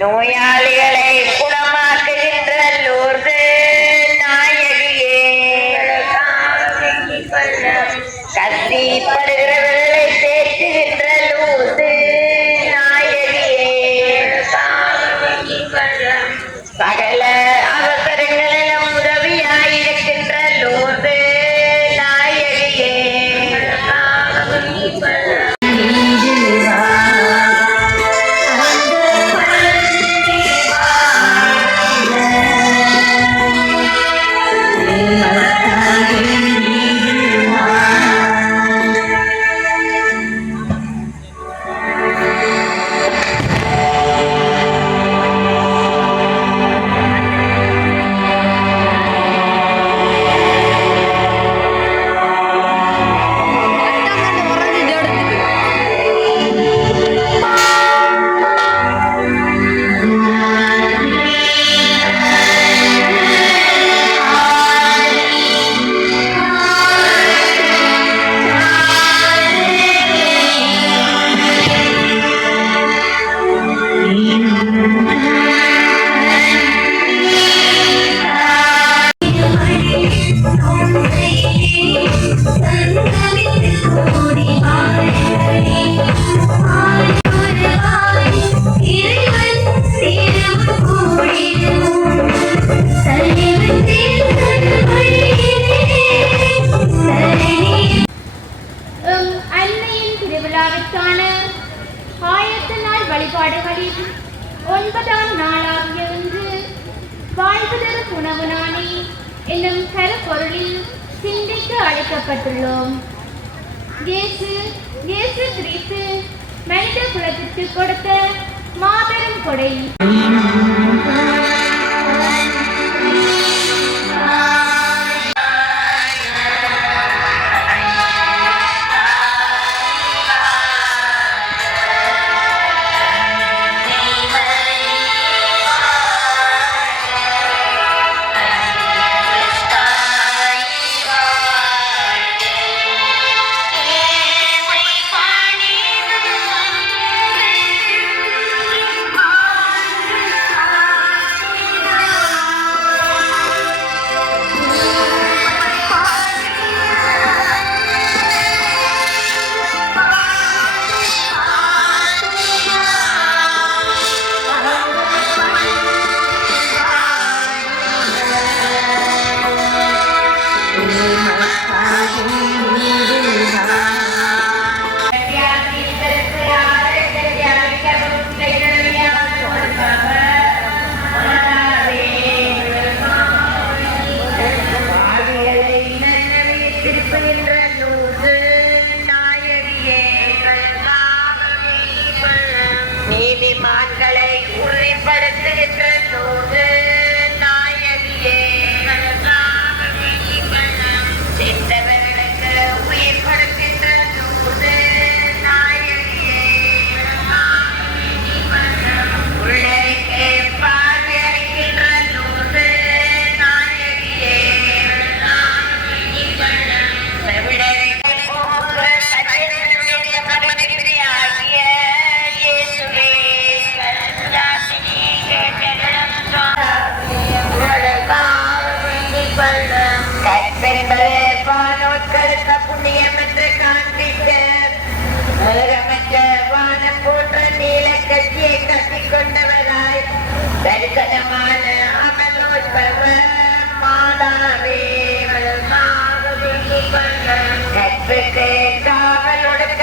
நோயாளிகளை குணமாக்குகின்ற லூர்து நாயகியே. கத்திப்படுகிறவர்களை என்னும் கருப்பொருளில் சிந்திக்க அழைக்கப்பட்டுள்ளோம். இயேசு இயேசு கிறிஸ்து மனித குலத்திற்கு கொடுத்த மாபெரும் கொடை. நீதிமான்களை உறுதிப்படுத்துகின்ற நூறு வேண்டிக் கொள்ளும். புண்ணியம் என்று காண்பிக்க. மேகமற்ற வானம் போன்ற நீல கட்சியை கட்டிக் கொண்டவராய் தரிசனமான அமலோத்பவ மாதாவே கற்புக்கு காவல் ஒடுக்க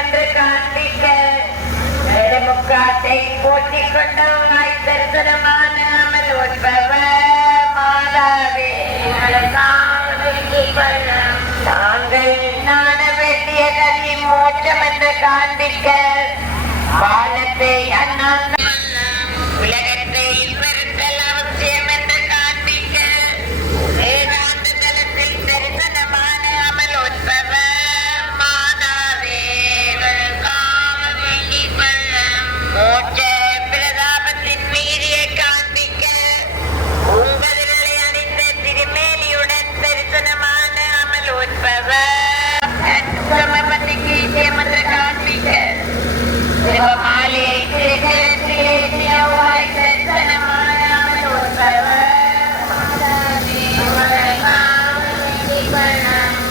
என்று காண்பிக்க. தரிசனமான உங்களுக்காக வேண்டிக் கொள்ளும். நாங்கள் நாட வேண்டிய கல்வி மோட்சம் என்று காண்பிக்க வானத்தை அண்ணாந்த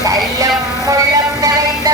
கள்ளம் கொள்ளம் நிறைந்த